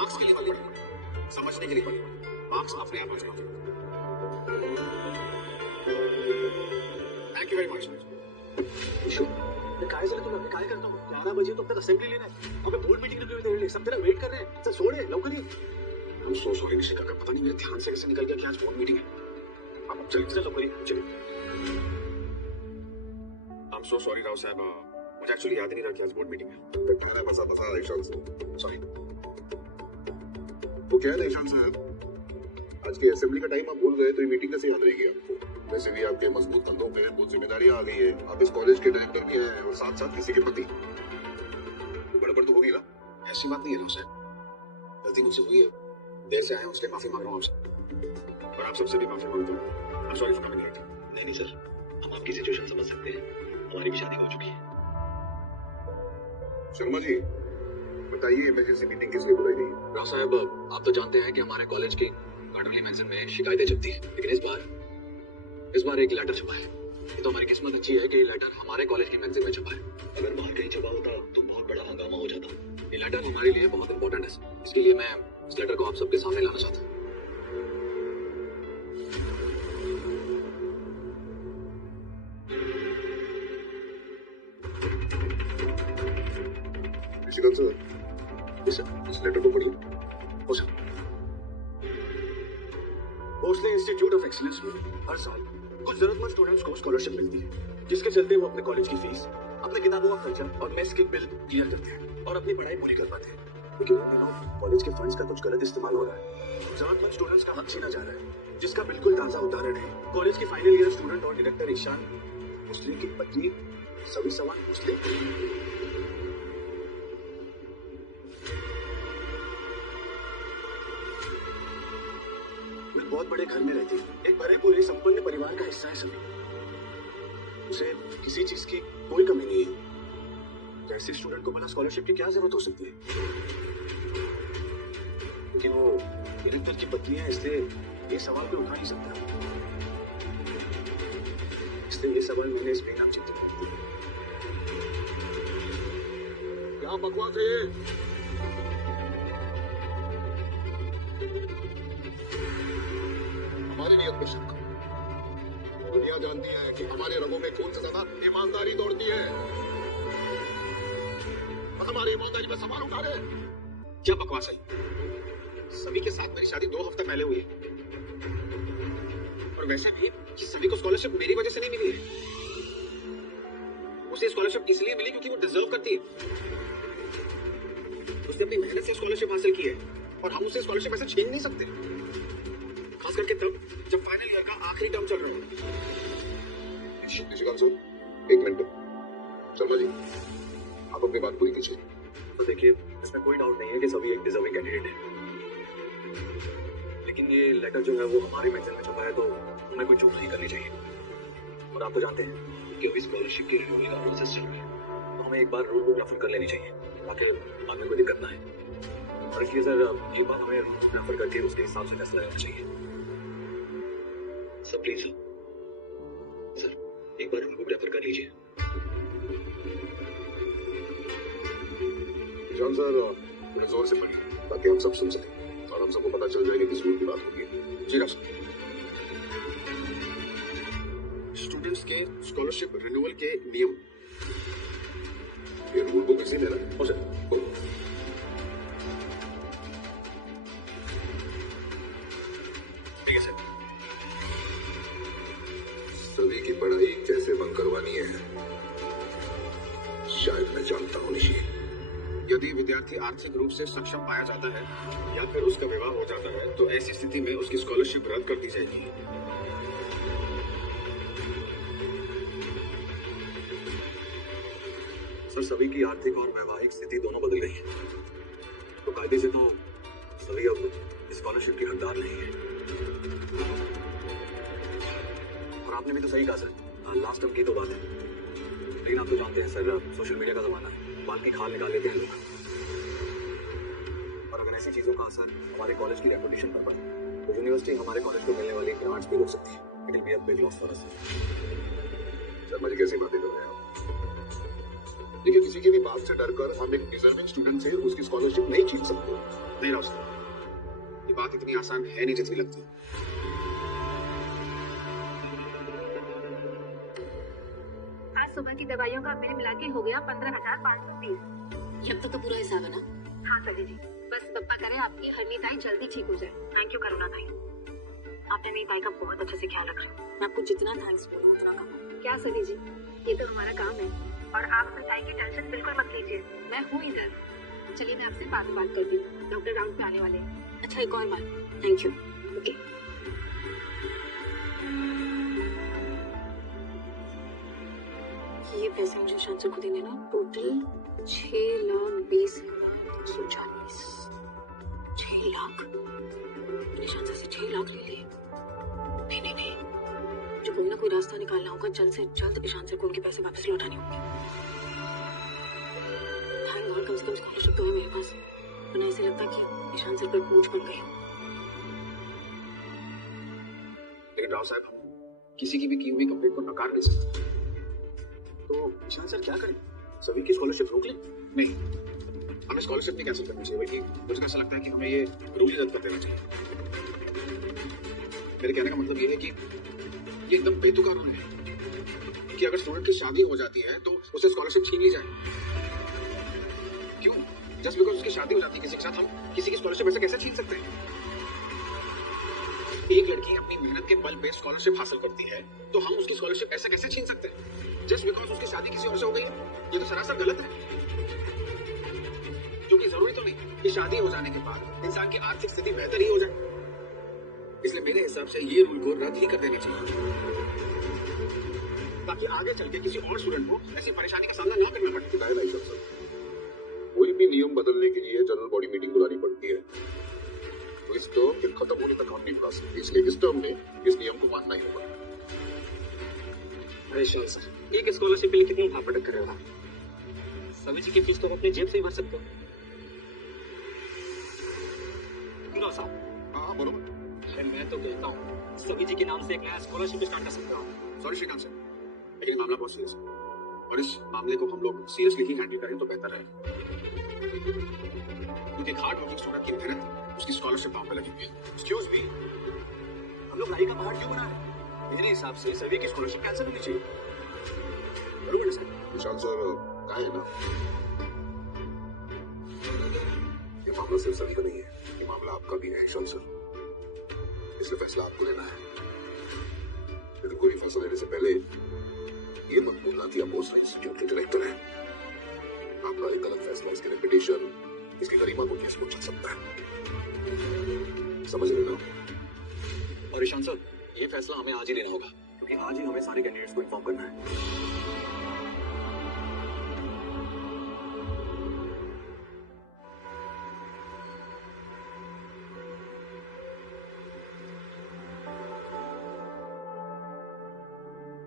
Marks के लिए मत पढ़ो, समझने के लिए पढ़ो। मार्क्स अपने आप आ जाएंगे। Thank you very much. काय झालं तुला? मी काय करतो? 11 बजे तो तक असेंबली लेना है। अबे बोर्ड मीटिंग रखी हुई है, सब तेरा वेट कर रहे हैं। चल छोड़, लवकर ही। I'm so sorry निशिका, पता नहीं मेरे ध्यान से कैसे निकल गया कि आज बोर्ड मीटिंग है। अब चल लवकर ही चलिए। I'm so sorry राव साहब, मुझे एक्चुअली याद ही नहीं रहा कि आज बोर्ड मीटिंग है। तुम्हारा फंसा ईशान से। सॉरी। वो क्या है ईशान साहब, आज की असेंबली का टाइम आप भूल गए तो ये मीटिंग कैसे याद रहेगी आपको? वैसे भी आपके मजबूत कंधों पे बहुत जिम्मेदारियां आ गई है। आप इस कॉलेज के डायरेक्टर भी हैं और साथ साथ किसी के पति। गड़बड़ तो होगी ना? ऐसी बात नहीं है राव साहब, गलती मुझसे हुई है, देर से आए हैं इसलिए माफी मांग रहा हूँ आपसे, और आप सबसे भी माफी मांगता हूँ। I'm sorry for coming late। नहीं सर, हम आपकी सिचुएशन समझ सकते हैं। हमारी भी शादी हो चुकी है। शर्मा जी बताइए, इमरजेंसी मीटिंग किस लिए बुलाई गई? राव साहब, आप तो जानते हैं कि हमारे कॉलेज की गार्डनली मेंशन में शिकायतें चलती है, लेकिन इस बार एक लेटर छपा है। ये तो हमारी किस्मत अच्छी है कि ये लेटर हमारे कॉलेज की मैगजीन में छपा है। अगर बाहर कहीं छपा होता तो बहुत बड़ा हंगामा हो जाता। ये लेटर हमारे लिए बहुत इंपॉर्टेंट है, इसके लिए मैं इस लेटर को आप सबके सामने लाना चाहता हूँ। ऋषिकांत सर, इस लेटर को पढ़िए। हो sir. Bhosale institute of excellence में हर साल कुछ जरूरतमंद स्टूडेंट्स को स्कॉलरशिप मिलती है, जिसके चलते वो अपने कॉलेज की फीस, अपने किताबों का खर्चा और मेस के बिल क्लियर करते हैं और अपनी पढ़ाई पूरी कर पाते हैं। लेकिन इन दिनों कॉलेज के फंड्स का कुछ गलत इस्तेमाल हो रहा है। जरूरतमंद स्टूडेंट्स का हक छीना जा रहा है, जिसका बिल्कुल ताजा उदाहरण है कॉलेज की फाइनल ईयर स्टूडेंट और डायरेक्टर ईशान भोसले की पत्नी सभी सवाल भोसले। मैं बहुत बड़े घर में रहती हूँ, एक भरे पूरे संपन्न परिवार का हिस्सा है सभी। उसे किसी चीज की कोई कमी नहीं है, तो ऐसे स्टूडेंट को भला स्कॉलरशिप की क्या जरूरत हो सकती है? लेकिन वो डायरेक्टर की पत्नी है, इसलिए ये सवाल कोई उठा नहीं सकता। इसलिए ये सवाल मैंने इस बेनाम चिट्ठी में लिख दिया। क्या बकवास है ये? हमारी नियत पर शक। दुनिया जानती है कि हमारे रगों में खून से ज्यादा ईमानदारी दौड़ती है। हमारी ईमानदारी पर सवाल उठा रहे। क्या बकवास है? सभी के साथ मेरी शादी 2 हफ्ते पहले हुई है, और वैसे भी सभी को स्कॉलरशिप मेरी वजह से नहीं मिली है। उसे स्कॉलरशिप इसलिए मिली क्योंकि वो डिजर्व करती है। उसने अपनी मेहनत से स्कॉलरशिप हासिल की है, और हम उसे स्कॉलरशिप ऐसे छीन नहीं सकते, खास करके तब जब फाइनल ईयर का आखिरी टर्म चल रहा है। एक मिनट शर्मा जी, आप अपनी बात पूरी कीजिए। तो देखिए, इसमें कोई डाउट नहीं है कि सभी एक डिजर्विंग कैंडिडेट है, लेकिन ये लेटर जो है वो हमारे मैगजीन में छपा है, तो हमें कोई चूक नहीं करनी चाहिए। और आप तो जानते हैं कि अभी स्कॉलरशिप के रिन्यूअल का प्रोसेस चल रहा है, तो हमें एक बार रूल बुक रेफर कर लेनी चाहिए ताकि बाद में कोई दिक्कत ना है। और इसलिए सर, एक बार हमें रूल बुक रेफर करके उसके हिसाब से फैसला लेना चाहिए। सर प्लीज सर, एक बार रूल बुक रेफर कर लीजिए। ईशान सर, थोड़े जोर से पढ़िए ताकि हम सब सुन सकें और हम सबको पता चल जाए कि किस रूल की बात होगी। जी डॉक्टर। स्टूडेंट्स के स्कॉलरशिप रिन्यूअल के नियम। ये रूल बुक इसी में ना? हो सर। ठीक है सर। सभी की पढ़ाई कैसे बंद करवानी है शायद मैं जानता हूँ निशी। यदि विद्यार्थी आर्थिक रूप से सक्षम पाया जाता है या फिर उसका विवाह हो जाता है, तो ऐसी स्थिति में उसकी स्कॉलरशिप रद्द कर दी जाएगी। सर, सभी की आर्थिक और वैवाहिक स्थिति दोनों बदल गई है, तो कायदे से तो सभी अब स्कॉलरशिप के हकदार नहीं है। और आपने भी तो सही कहा सर, लास्ट टर्म की तो बात है, लेकिन आप तो जानते हैं सर, सोशल मीडिया का जमाना है, बाल की खाल निकाल लेते हैं लोग। और अगर ऐसी चीजों का असर हमारे कॉलेज की रेपुटेशन पर पड़े, तो यूनिवर्सिटी हमारे कॉलेज को मिलने वाली ग्रांट्स भी रोक सकती है। It will be a big loss for us. Sharma ji कैसी बातें कर रहे हैं आप? देखिए, किसी की भी बात से डरकर हम एक डिजर्विंग स्टूडेंट से उसकी स्कॉलरशिप नहीं छीन सकते। नहीं राउस्टर, ये बात इतनी आसान है नहीं जितनी लगती। आज सुबह की दवाइयों का बिल मिला के हो गया 15,530। जब तक तो पूरा हिसाब है ना। हाँ सभी जी, बस पप्पा करे आपकी हरनी ताई जल्दी ठीक हो जाए। थैंक यू करुणा ताई, आपने मेरी ताई का बहुत अच्छे से ख्याल रखा। मैं आपको जितना थैंक्स बोलूँ उतना कम है। क्या सभी जी, ये तो हमारा काम है और आप अपनी ताई की टेंशन बिल्कुल मत लीजिए, मैं हूँ इधर। चलिए मैं आपसे बाद में बात करती हूँ, डॉक्टर राउंड पे आने वाले हैं। अच्छा एक और बात, थैंक यू। ओके। ये पैसे मुझे शांत से खुद ही देना। टोटल 6,20,140। 6 लाख मैंने शांत से 6 लाख ले लिए। नहीं नहीं नहीं, जो कोई ना कोई रास्ता निकालना होगा, जल्द से जल्द ईशान सर को उनके पैसे वापस लौटाने होंगे। थैंक गॉड, कम से कम स्कॉलरशिप तो है मेरे पास, वरना ऐसे लगता है कि ईशान सर पर बोझ पड़ गई। लेकिन राव साहब, किसी की भी की हुई कंप्लेंट को नकार नहीं सकते, तो ईशान सर क्या करें? सभी की स्कॉलरशिप रोक लें? नहीं, हमें स्कॉलरशिप नहीं कैंसिल करनी चाहिए, बल्कि मुझे ऐसा लगता है कि हमें ये रूल ही रद्द कर देना चाहिए। मेरे कहने का मतलब ये है कि ये एकदम बेतुका रूल है कि अगर स्टूडेंट की शादी हो जाती है तो उससे स्कॉलरशिप छीन ली जाए। क्यों? जस्ट बिकॉज उसकी शादी हो जाती है किसी के साथ, हम किसी की स्कॉलरशिप ऐसे कैसे छीन सकते हैं? एक लड़की अपनी मेहनत के बल पे स्कॉलरशिप हासिल करती है तो हम उसकी स्कॉलरशिप ऐसे कैसे छीन सकते हैं जस्ट बिकॉज उसकी शादी किसी और से हो गई है? ये तो सरासर गलत है, क्योंकि जरूरी तो नहीं कि शादी हो जाने के बाद इंसान की आर्थिक स्थिति बेहतर ही हो जाए। इसलिए मेरे हिसाब से ये रूल को रद्द ही कर देना चाहिए, ताकि आगे चल के किसी और स्टूडेंट को ऐसी परेशानी का सामना ना करना पड़े। नहीं नहीं सर, कोई भी नियम बदलने के लिए जनरल बॉडी मीटिंग बुलानी पड़ती है, तो इस टर्म के खत्म होने तक हम नहीं बुला सकते, इसलिए इस टर्म में इस नियम को मानना ही होगा। अरे ईशान सर, एक स्कॉलरशिप के लिए कितनी भापटक कर रहे हो आप? सभी जी की फीस तो आप अपनी जेब से ही भर सकते हो। क्यों साहब? हाँ बोलो। अरे मैं तो कहता हूँ सभी जी के नाम से एक नया स्कॉलरशिप स्टार्ट कर सकते हो। सॉरी श्रीकांत सर, लेकिन मामला बहुत सीरियस है और इस मामले को हम लोग सीरियसली ही हैंडल करें तो बेहतर है, क्योंकि हार्ड वर्किंग स्टूडेंट की मेहनत उसकी स्कॉलरशिप दांव पे लगी हुई है। एक्सक्यूज मी, हम लोग लाई का पहाड़ क्यों बना रहे हैं? मेरे हिसाब से सभी की स्कॉलरशिप कैंसिल होनी चाहिए, बरोबर है सर? ईशान सर क्या है ना, ये मामला सिर्फ सभी का नहीं है, ये मामला आपका भी है ईशान सर, इसलिए फैसला आपको लेना है। लेकिन कोई फैसला लेने से पहले ये मत भूलना कि आप उस इंस्टीट्यूट के डायरेक्टर हैं। आपका एक गलत फैसला उसकी रेपुटेशन, इसकी गरिमा को कैसे पहुंचा सकता है, समझ रहे हो? और ईशान सर, ये फैसला हमें आज ही लेना होगा, क्योंकि आज ही हमें सारे कैंडिडेट्स को इन्फॉर्म करना है।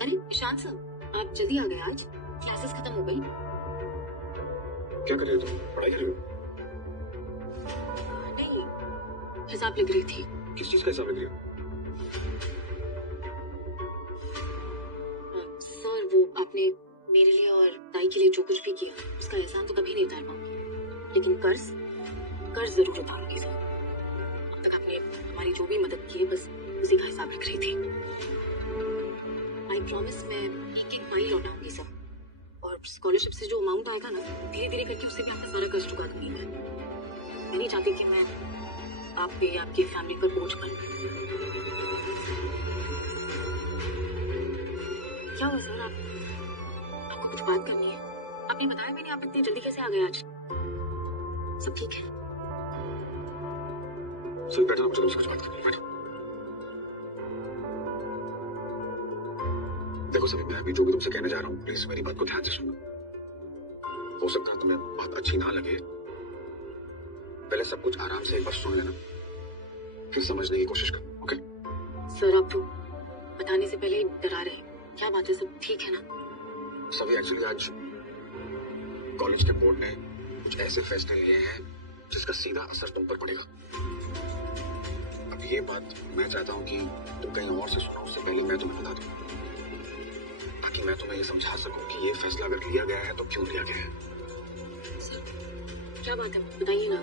अरे ईशान सर, आप जल्दी आ गए आज? क्लासेस खत्म हो गई? क्या कर रहे हो तुम? पढ़ाई कर रहे हो? नहीं, हिसाब लिख रही थी। किस चीज का हिसाब लग रही हो? सर, वो आपने मेरे लिए और ताई के लिए जो कुछ भी किया, उसका एहसान तो कभी नहीं उतार पाऊंगी, लेकिन कर्ज जरूर उतारूंगी सर। अब तक आपने हमारी जो भी मदद की है, बस उसी का हिसाब लिख रही थी। आई प्रॉमिस मैं एक फाइल लौटाऊंगी सर, और स्कॉलरशिप से जो अमाउंट आएगा ना, धीरे धीरे करके उससे भी आपका सारा कर्ज चुका दूंगी मैं। नहीं चाहती कि मैं आप पे या आपकी फैमिली पर बोझ बनूं। क्या हुआ सर, आपको कुछ बात करनी है? आपने बताया भी नहीं, आप इतनी जल्दी कैसे आ गए आज? सब ठीक है? सर बैठो, मुझे तुमसे कुछ बात करनी है, बैठो। देखो सभी, मैं अभी जो भी तुमसे कहने जा रहा हूँ, प्लीज मेरी बात को ध्यान से सुनो। हो सकता है तुम्हें बात अच्छी ना लगे, पहले सब कुछ आराम से एक बार सुन लेना, फिर समझने की कोशिश करो, ओके? सर, आप तो बताने से पहले ही डरा रहे हैं। क्या बात है, सब ठीक है ना? सभी एक्चुअली आज कॉलेज के बोर्ड ने कुछ ऐसे फैसले लिए हैं जिसका सीधा असर तुम पर पड़ेगा। अब ये बात मैं चाहता हूँ कि तुम कहीं और से सुनो उससे पहले मैं तुम्हें बता दूं, ताकि मैं तुम्हें ये समझा सकूं कि ये फैसला अगर लिया गया है तो क्यों लिया गया है। सर क्या बात है, बताइए ना।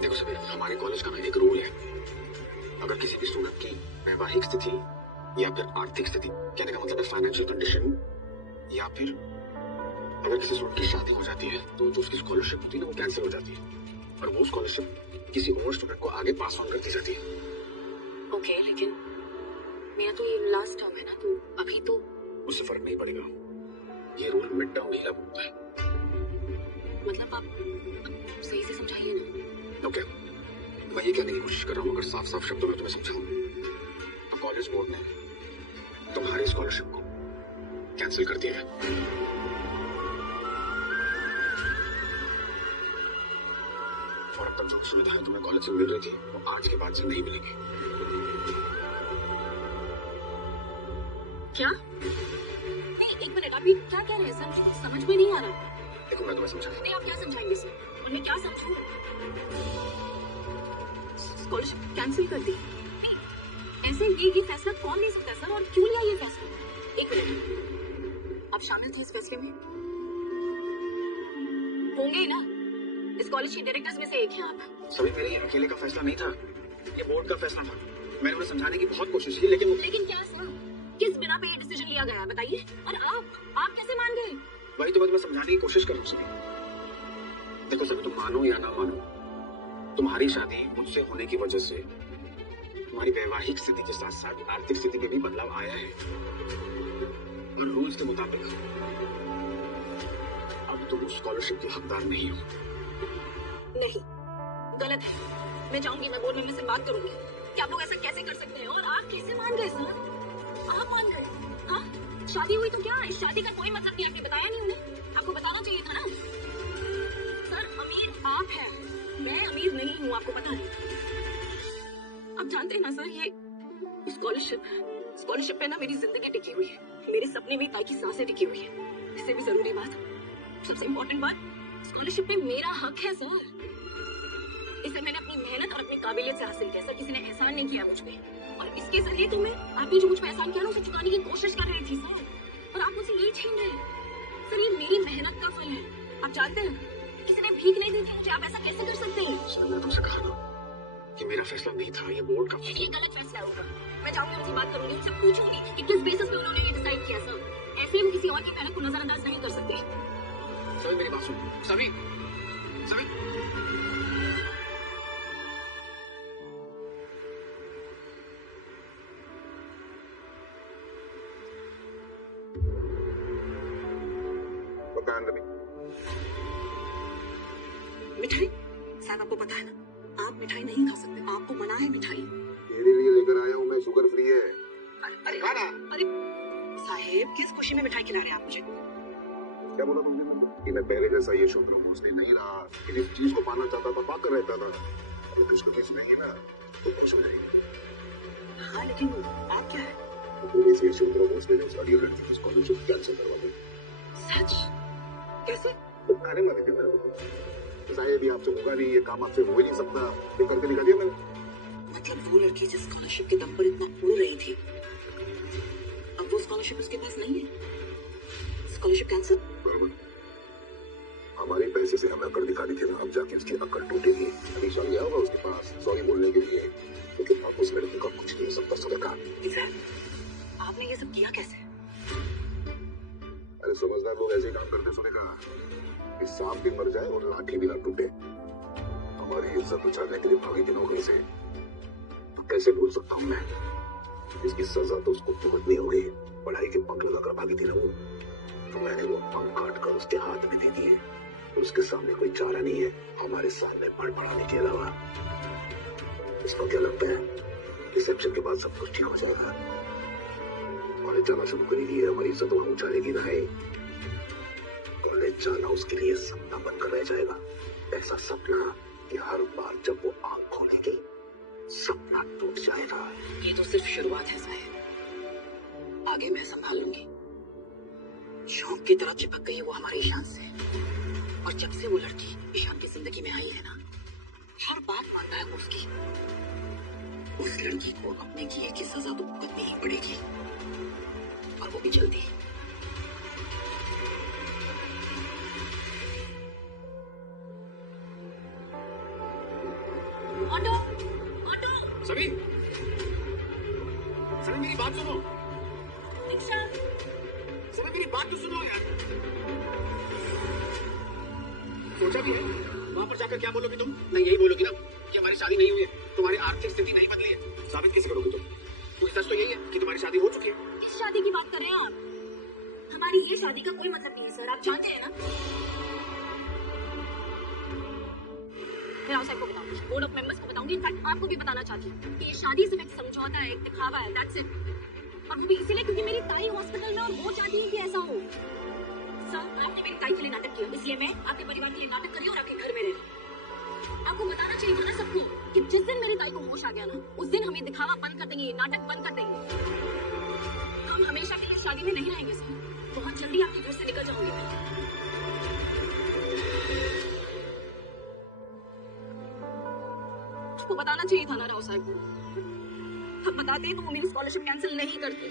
देखो सभी, हमारे कॉलेज का ना एक रूल है, अगर किसी भी स्टूडेंट की वैवाहिक स्थिति या फिर आर्थिक स्थिति, कहने का मतलब है फाइनेंशियल कंडीशन, या फिर अगर किसी स्टूडेंट की शादी हो जाती है तो जो उसकी स्कॉलरशिप होती है ना वो कैंसिल हो जाती है और वो स्कॉलरशिप किसी और स्टूडेंट को आगे पास ऑन कर दी जाती है। ओके, लेकिन मेरा तो ये लास्ट टर्म है ना, तो अभी तो उससे फर्क नहीं पड़ेगा, ये रूल मिड टर्म ही लागू होता है। मतलब आप सही से समझाइए ना। ओके, मैं ये कहने की कोशिश कर रहा हूँ, अगर साफ साफ शब्दों में तुम्हें समझाऊं तो कॉलेज बोर्ड ने तुम्हारी स्कॉलरशिप को कैंसिल कर दिया है। और अब तक जो सुविधाएं तुम्हें कॉलेज से मिल रही थी वो आज के बाद से नहीं मिलेगी। क्या? नहीं, एक मिनट, आप ये क्या कह रहे हैं सर? मुझे कुछ समझ में नहीं आ रहा। देखो मैं तुम्हें समझा, नहीं, आप क्या समझाएंगे सर? और मैं क्या समझूं? स्कॉलरशिप कैंसिल कर दी? ऐसे ये फैसला कौन ले सकता है सर, और क्यों लिया ये फैसला? एक मिनट, आप शामिल थे इस फैसले में? होंगे ही ना, इस कॉलेज के डायरेक्टर्स में से एक हैं आप। सभी मेरे अकेले का फैसला नहीं था, ये बोर्ड का फैसला था। मैंने उन्हें समझाने की बहुत कोशिश की, लेकिन क्या सर, किस बिना पे ये डिसीजन लिया गया है बताइए? और आप कैसे मान गए? वही तो मैं तुम्हें समझाने की कोशिश कर रहा हूँ सभी। देखो सभी, तुम मानो या ना मानो, तुम्हारी शादी मुझसे होने की वजह से तुम्हारी वैवाहिक स्थिति के साथ साथ आर्थिक स्थिति में भी बदलाव आया है और रूल्स के मुताबिक अब तुम स्कॉलरशिप के हकदार नहीं हो। नहीं, गलत है। मैं जाऊंगी, मैं बोर्ड मेंबर से बात करूंगी कि आप लोग ऐसा कैसे कर सकते हैं, और आप कैसे मान गए सर? आप मान गए? हाँ, शादी हुई तो क्या, इस शादी का कोई मतलब नहीं, आपने बताया नहीं उन्हें? आपको बताना चाहिए था ना सर। अमीर आप हैं, मैं अमीर नहीं हूँ, आपको पता है। आप जानते हैं ना सर, ये स्कॉलरशिप पे ना मेरी जिंदगी टिकी हुई है, मेरे सपने में ताई की सांसें टिकी हुई है। इससे भी जरूरी बात, सबसे इम्पोर्टेंट बात, स्कॉलरशिप पे मेरा हक है सर। इसे मैंने अपनी मेहनत और अपनी काबिलियत से हासिल किया सर, किसी ने एहसान नहीं किया मुझ पे। और इसके जरिए तो मैं, आपने जो मुझ पे एहसान किया ना, उसे चुकाने की कोशिश कर रही थी सर, और आप मुझसे यही छीन रहे हैं सर। ये मेरी मेहनत का फल है, आप जानते हैं, किसी ने भीख नहीं दी थी मुझे, आप ऐसा कैसे कर सकते हैं? सर मैंने तुमसे कहा ना कि मेरा फैसला नहीं था, ये बोर्ड का फैसला। ये गलत फैसला होगा। मैं जाऊंगी, उनसे बात करूंगी, उनसे पूछूंगी कि किस बेसिस पे उन्होंने ये डिसाइड किया सर। ऐसे ही वो किसी और की मेहनत को नजरअंदाज नहीं कर सकते। सभी मेरी बात सुनो, सभी मिठाई साहब, आपको पता है ना, आप मिठाई नहीं खा सकते, आपको मना है मिठाई। तेरे लिए लेकर आया हूँ मैं, शुगर फ्री है। अरे खाना। अरे साहेब, किस खुशी में मिठाई खिला रहे हैं आप मुझे? क्या बोला तुमने? कि मैं पहले जैसा ये शौक मोस्टली नहीं रहा, कि जिस चीज को पाना चाहता था पाकर रहता था। अगर कुछ कभी सुनेगी ना तो खुश हो जाएगी। हाँ, लेकिन आप क्या है? पूरे से शुक्र मोस्टली ने उस अड़ी लड़की की स्कॉलरशिप कैंसिल करवा दी। सच? कैसे? खाने वाले थे मेरे को, जाहिर भी आपसे होगा नहीं, ये काम आपसे हो ही नहीं सकता, ये करके दिखा दिया मैंने। मतलब वो लड़की जिस स्कॉलरशिप के दम पर इतना उड़ रही थी, अब वो स्कॉलरशिप उसके पास नहीं है? Scholarship cancel? बराबर। हमारे पैसे से हमें अकड़ दिखानी थी ना, अब जाके उसकी अकड़ टूटेगी। अलीशा गया होगा उसके पास सॉरी बोलने के लिए, लेकिन आप उस लड़की का कुछ नहीं सकता सदका। आपने ये सब किया कैसे? अरे समझदार लोग ऐसे ही काम करते सुनेगा, कि सांप भी मर जाए और लाठी भी ना टूटे। हमारी इज्जत उछालने के लिए भागी थी नौकरी से, तो कैसे भूल सकता हूँ मैं? इसकी सजा तो उसको भुगतनी हो गई। पढ़ाई के पंख लगाकर भागी थी ना वो, तो मैंने वो पंख काट कर उसके हाथ में दे दिए। उसके सामने कोई चारा नहीं है हमारे सामने बड़बड़ाने के अलावा। इसको क्या लगता है रिसेप्शन के बाद सब कुछ ठीक हो जाएगा? कॉलेज जाना शुरू करेगी, हमारी इज्जत वहां उछालेगी ना है। कॉलेज जाना उसके लिए सपना बनकर रह जाएगा, ऐसा सपना कि हर बार जब वो आंख खोलेगी सपना टूट जाएगा। ये तो सिर्फ शुरुआत है साहिब, आगे मैं संभाल लूंगी। शौक की तरह चिपक गई है वो हमारे ईशान से, और जब से वो लड़की ईशान की जिंदगी में आई है ना, हर बात मानता है वो उसकी। उस लड़की को अपने किए की सजा तो भुगतनी ही पड़ेगी, और वो भी जल्दी। ऑटो ऑटो सभी सभी मेरी बात सुनो, रिक्शा सभी मेरी बात तो सुनो यार। सोचा भी है वहां पर जाकर क्या बोलोगी तुम? नहीं यही बोलोगी ना कि हमारी शादी नहीं हुई है, तुम्हारी आर्थिक स्थिति नहीं बदली है। साबित कैसे करोगी तुम? पूरी सच तो यही है कि तुम्हारी शादी हो चुकी है। किस शादी की बात कर रहे हैं आप? हमारी ये शादी का कोई मतलब नहीं है सर, आप जानते हैं ना। मैं साहब को बताऊंगी, बोर्ड ऑफ मेंबर्स को बताऊंगी, इनफैक्ट आपको भी बताना चाहती हूँ कि ये शादी सिर्फ एक समझौता है, एक दिखावा है, दैट्स इट। और वो भी इसीलिए क्योंकि मेरी ताई हॉस्पिटल में और वो चाहती है कि ऐसा हो। सर, आपने मेरी ताई के लिए नाटक किया, इसलिए मैं आपके परिवार के लिए नाटक करी और आपके घर में रही। आपको बताना चाहिए था ना सबको कि जिस दिन मेरी ताई को होश आ गया ना, उस दिन हम ये दिखावा बंद कर देंगे, ये नाटक बंद कर देंगे। हम हमेशा के लिए शादी में नहीं रहेंगे सर, बहुत जल्दी आपके घर से निकल जाऊंगी मैं। आपको बताना चाहिए था ना राव साहब को। अब बताते तो वो मेरी स्कॉलरशिप कैंसिल नहीं करते।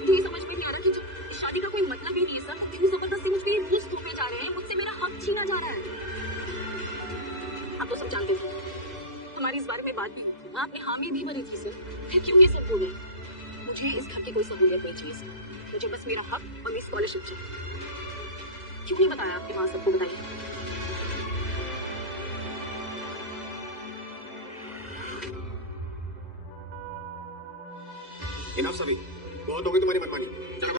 मुझे ये समझ में नहीं आ रहा कि जो इस शादी का कोई मतलब ही नहीं है सर, वो क्यों जबरदस्ती मुझ पे ये बोझ थोपे जा रहे हैं, मुझसे मेरा हक छीना जा रहा है। आप तो सब जानते थे, हमारी इस बारे में बात भी, आपने हामी भी भरी थी सर, फिर क्यों ये सब हो गया? मुझे इस घर की कोई सहूलियत नहीं चाहिए सर, मुझे बस मेरा हक और मेरी स्कॉलरशिप चाहिए। क्यों नहीं बताया आपके वहां सबको? बताइए। इनफ सभी, बहुत हो गई तुम्हारी मनमानी। चलो